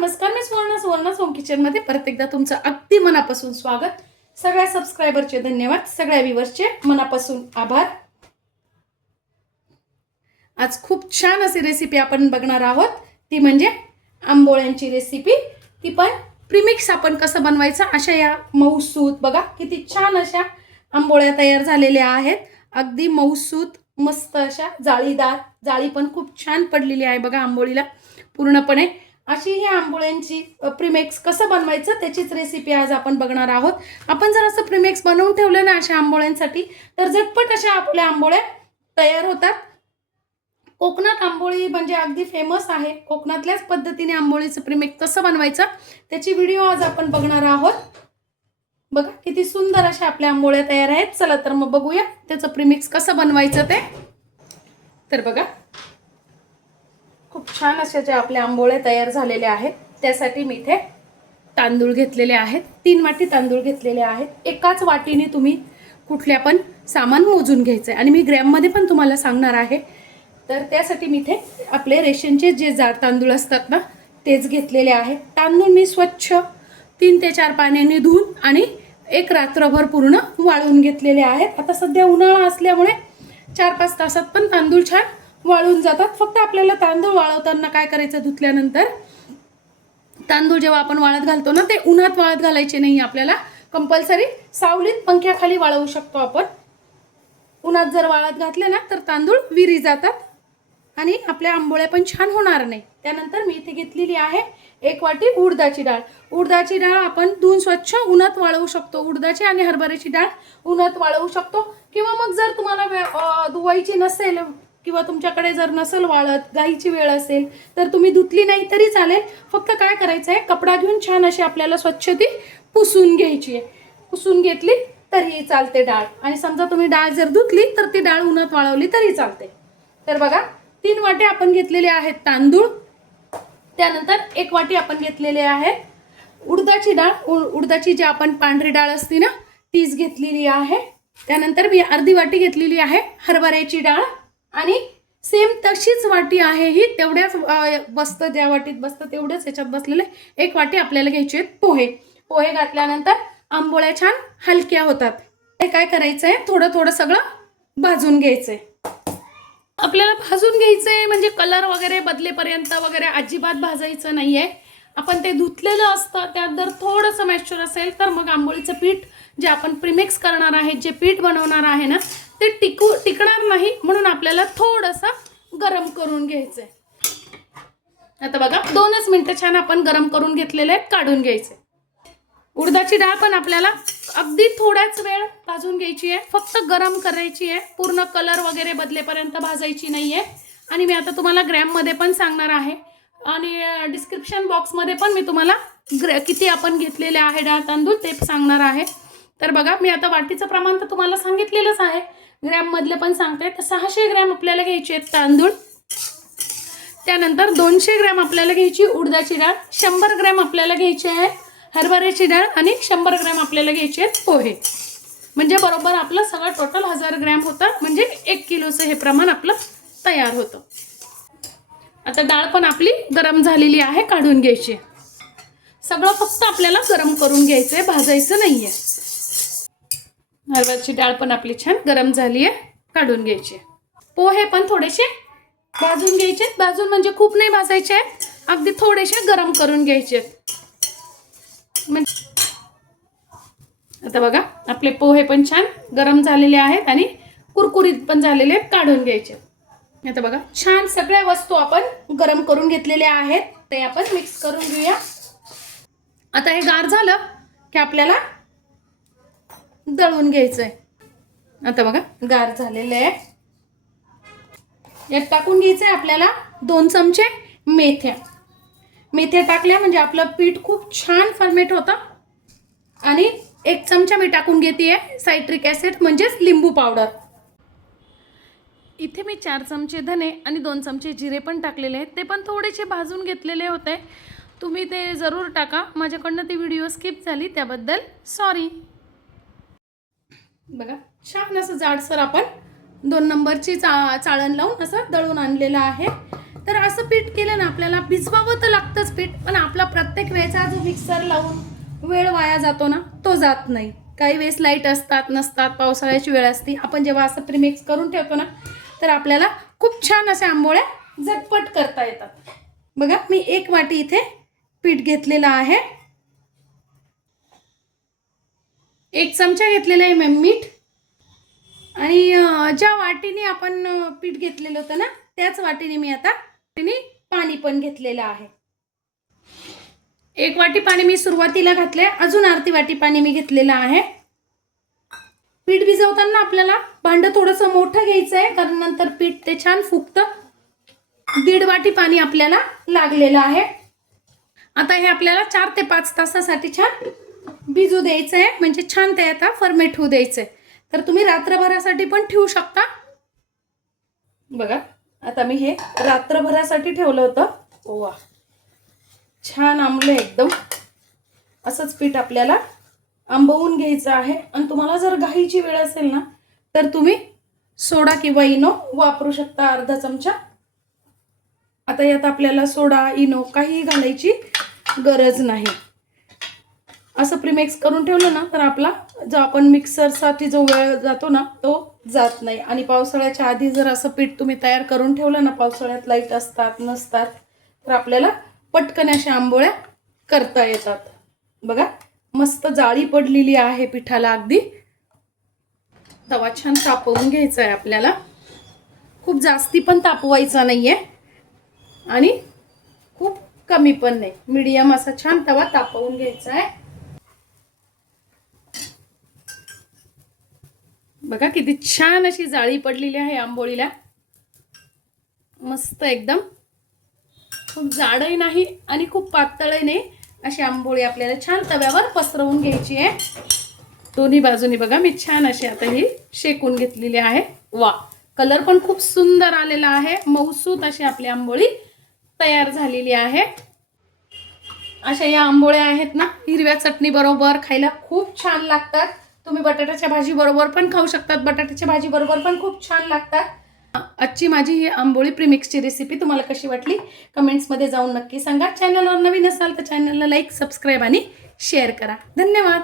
नमस्कार, मी Suvarna home kitchen मध्ये परत एकदा तुमचं अगदी मनापासून स्वागत। सगळ्या सबस्क्रायबरचे धन्यवाद, सगळ्या व्ह्यूअर्सचे मनापासून आभार। आज खूप छान अशी रेसिपी आपण बघणार आहोत, ती म्हणजे आंबोळ्यांची रेसिपी। ती पण प्रीमिक्स आपण कसं बनवायचं, अशा या मऊसूत बघा किती छान अशा आंबोळ्या तयार झालेल्या आहेत। अगदी मऊसूत मस्त अशा जाळीदार, जाळी पण खूप छान पडलेली आहे बघा आंबोळीला पूर्णपणे। अशी ही आंबोळ्यांची प्रीमिक्स कसं बनवायचं त्याचीच रेसिपी आज आपण बघणार आहोत। आपण जर असं प्रीमिक्स बनवून ठेवलं ना अशा आंबोळ्यांसाठी, तर झटपट अशा आपल्या आंबोळ्या तयार होतात। कोकणात आंबोळी म्हणजे अगदी फेमस आहे। कोकणातल्याच पद्धतीने आंबोळीचं प्रीमिक्स कसं बनवायचं त्याची व्हिडिओ आज आपण बघणार आहोत। बघा किती सुंदर अशा आपल्या आंबोळ्या तयार आहेत। चला तर मग बघूया त्याचं प्रीमिक्स कसं बनवायचं ते। तर बघा खूप छान अशा ज्या आपल्या आंबोळ्या तयार झालेल्या आहेत, त्यासाठी मी इथे तांदूळ घेतलेले आहेत। 3 वाटी तांदूळ घेतलेले आहेत। एकाच वाटीने तुम्ही कुठल्या पण सामान मोजून घ्यायचं आणि मी ग्रॅम मध्ये पण तुम्हाला सांगणार आहे। तर त्यासाठी मी इथे आपले रेशनचे जे जाड तांदूळ असतात ना तेच घेतलेले आहेत। तांदूळ मी स्वच्छ 3 ते 4 पाण्याने धुवून आणि एक रात्रभर पूर्ण वाळून घेतलेले आहेत। आता सध्या उन्हाळा असल्यामुळे 4-5 तासात पण तांदूळ छान वाळून जातात। फक्त आपल्याला तांदूळ वाळवताना काय करायचं, धुतल्यानंतर तांदूळ जेव्हा आपण वाळत घालतो ना ते उन्हात वाळत घालायचे नाही, आपल्याला कंपल्सरी सावलीत पंख्याखाली वाळवू शकतो आपण। उन्हात जर वाळत घातले ना तर तांदूळ विरी जातात आणि आपल्या आंबोळ्या पण छान होणार नाही। त्यानंतर मी इथे घेतलेली आहे 1 वाटी उडदाची डाळ। उडदाची डाळ आपण धुवून स्वच्छ उन्हात वाळवू शकतो। उडदाची आणि हरभऱ्याची डाळ उन्हात वाळवू शकतो, किंवा मग जर तुम्हाला धुवायची नसेल किंवा तुमच्याकडे जर नसेल वाळत, घाईची वेळ असेल तर तुम्ही धुतली नाही तरी चालेल। फक्त काय करायचं आहे, कपडा घेऊन छान अशी आपल्याला स्वच्छ ती पुसून घ्यायची आहे। पुसून घेतली तरीही चालते डाळ, आणि समजा तुम्ही डाळ जर धुतली तर ती डाळ उन्हात वाळवली तरी चालते। तर बघा 3 वाटी आपण घेतलेले आहेत तांदूळ। त्यानंतर 1 वाटी आपण घेतलेले आहे उडदाची डाळ। उडदाची जी आपण पांढरी डाळ असते ना तीच घेतलेली आहे। त्यानंतर मी अर्धी वाटी घेतलेली आहे हरभऱ्याची डाळ, आणि सेम तशीच वाटी आहे ही, तेवढ्याच बसतं, ज्या वाटीत बसतं तेवढेच याच्यात बसलेले 1 वाटी आपल्याला घ्यायचे आहेत पोहे। पोहे घातल्यानंतर आंबोळ्या छान हलक्या होतात। हे काय करायचं आहे, थोडं थोडं सगळं भाजून घ्यायचंय। आपल्याला भाजून घ्यायचंय म्हणजे कलर वगैरे बदलेपर्यंत वगैरे अजिबात भाजायचं नाहीये। आपण ते धुतलेलं असतं, त्यात जर थोडंसं मॉइश्चर असेल तर मग आंबोळीचं पीठ जे आपण प्रीमिक्स करणार आहे, जे पीठ बनवणार आहे ना ते टिकणार नाही, म्हणून आपल्याला थोडंसं गरम करून घ्यायचंय। आता बघा 2च मिनिटं छान आपण गरम करून घेतलेले आहेत, काढून घ्यायचे। उडदाची डाळ पण आपल्याला अगदी थोड्याच वेळ भाजून घ्यायची आहे, फक्त गरम करायची आहे, पूर्ण कलर वगैरे बदलेपर्यंत भाजायची नाहीये। आणि मी आता तुम्हाला ग्रॅम मध्ये पण सांगणार आहे, आणि डिस्क्रिप्शन बॉक्स मध्ये पण मी तुम्हाला किती आपण घेतलेले आहे डाळ तांदूळ ते सांगणार आहे। तर बघा मी आता वाटीचं प्रमाण तर तुम्हाला सांगितलेलंच आहे, ग्रॅम मधले पण सांगते। तर 600 ग्रॅम आपल्याला घ्यायचे आहेत तांदूळ। त्यानंतर 200 ग्रॅम आपल्याला घ्यायची उडदाची डाळ, 100 ग्रॅम आपल्याला घ्यायची आहे हरभऱ्याची डाळ, आणि 100 ग्रॅम आपल्याला घ्यायचे आहेत पोहे। म्हणजे बरोबर आपलं सगळं टोटल 1000 ग्रॅम होतं, म्हणजे 1 किलोचं हे प्रमाण आपलं तयार होतं। आता डाळ पण आपली गरम झालेली आहे, काढून घ्यायची। सगळं फक्त आपल्याला गरम करून घ्यायचंय, भाजायचं नाहीये। हरभऱ्याची डाळ पण आपली छान गरम झाली आहे, काढून घ्यायची। पोहे पण थोडेसे भाजून घ्यायचे, भाजून म्हणजे खूप नाही भाजायचे, अगदी थोडेसे गरम करून घ्यायचे। आता बघा आपले पोहे पण छान गरम झालेले आहेत आणि कुरकुरीत पण झालेले आहेत, काढून घ्यायचे। आता बघा छान सगळ्या वस्तू आपण गरम करून घेतलेल्या आहेत, ते आपण मिक्स करून घेऊया। आता हे गार झालं की आपल्याला दळून घ्यायचंय। आता बघा गार झालेले आहे, यात टाकून घ्यायचंय आपल्याला 2 चमचे मेथ्या। मेथ्या टाकल्या म्हणजे आपलं पीठ खूप छान फर्मेट होतं। आणि 1 चमचा मी टाकून घेतेय सायट्रिक ऍसिड म्हणजेच लिंबू पावडर। इथे मी 4 चमचे धने आणि 2 चमचे जिरे पण टाकलेले आहेत, ते पण थोडेसे भाजून घेतलेले होते। तुम्ही ते जरूर टाका, माझ्याकडनं ती व्हिडिओ स्किप झाली त्याबद्दल सॉरी। बघा छान असं जाडसर आपण 2 नंबरची चाळण लावून असं दळून आणलेलं आहे। तर असं पीठ केलं ना, आपल्याला भिजवावं तर लागतंच पीठ, पण आपला मिक्सर लावून वेळ वाया जातो ना, तो जात नाही. काही वेळेस लाईट असतात नसतात, पावसाळ्याची वेळ असते. आपण जेव्हा असं प्रीमिक्स करून ठेवतो ना, तर आपल्याला खूप छान अशा आंबोळ्या झटपट करता येतात. बघा, मी 1 वाटी इथे पीठ घेतलेलं आहे. 1 चमचा घेतलेला आहे मीठ. आणि ज्या वाटीने आपण पीठ घेतलेलं होतं ना, त्याच वाटीने मी आता पाणी पण घेतलेलं आहे. 1 वाटी पाणी मी सुरुवातीला घातले, अजून अर्धी वाटी पाणी मी घेतलेलं आहे. पीठ भिजवताना आपल्याला भांडं थोडंसं मोठं घ्यायचं आहे, कारण नंतर पीठ ते छान फुगतं. 1.5 वाटी पाणी आपल्याला लागलेलं आहे. आता हे आपल्याला 4 ते 5 तासासाठी छान भिजू द्यायचं आहे, म्हणजे छान ते आता फर्मेट होऊ द्यायचं आहे. तर तुम्ही रात्रभरासाठी पण ठेवू शकता. बघा, आता मी हे रात्रभरासाठी ठेवलं होतं. वा, छान आंबलं एकदम. असंच पीठ आपल्याला आंबवून घ्यायचं आहे. आणि तुम्हाला जर घाईची वेळ असेल ना, तर तुम्ही सोडा किंवा इनो वापरू शकता, अर्धा चमचा. आता यात आपल्याला सोडा इनो काही घालायची गरज नाही. असं प्रीमिक्स करून ठेवलं ना, तर आपला जो आपण मिक्सरसाठी जो वेळ जातो ना, तो जात नाही. आणि पावसाळ्याच्या आधी जर असं पीठ तुम्ही तयार करून ठेवलं ना, पावसाळ्यात लाईट असतात नसतात, तर आपल्याला पटकन अशा आंबोळ्या करता येतात. बघा, मस्त जाळी पडलेली आहे पिठाला अगदी. तवा छान तापवून घ्यायचा आहे आपल्याला. खूप जास्ती पण तापवायचा नाहीये आणि खूप कमी पण नाही, मीडियम असा छान तवा तापवून घ्यायचा आहे. बघा, किती छान अशी जाळी पडलेली आहे आंबोळीला. मस्त एकदम. खूप जाडही नाही आणि खूप पातळही नाही, अशी आंबोळी आपल्याला छान तव्यावर पसरवून घ्यायची आहे. दोन्ही बाजूनी बघा, मी छान अशी आता ही शेकून घेतलेली आहे. वा, कलर पण खूप सुंदर आलेला आहे. मऊसूत अशी आपली आंबोळी तयार झालेली आहे. अशा या आंबोळ्या आहेत ना, हिरव्या चटणी बरोबर खायला खूप छान लागतात. तुम्ही बटाट्याच्या भाजी बरोबर पण खाऊ शकतात. बटाट्याच्या भाजी बरोबर पण खूप छान लागतात. आजची माझी ही आंबोळी प्रीमिक्सची रेसिपी तुम्हाला कशी वाटली कमेंट्समध्ये जाऊन नक्की सांगा. चॅनलवर नवीन असाल तर चॅनलला लाईक, सबस्क्राईब आणि शेअर करा. धन्यवाद.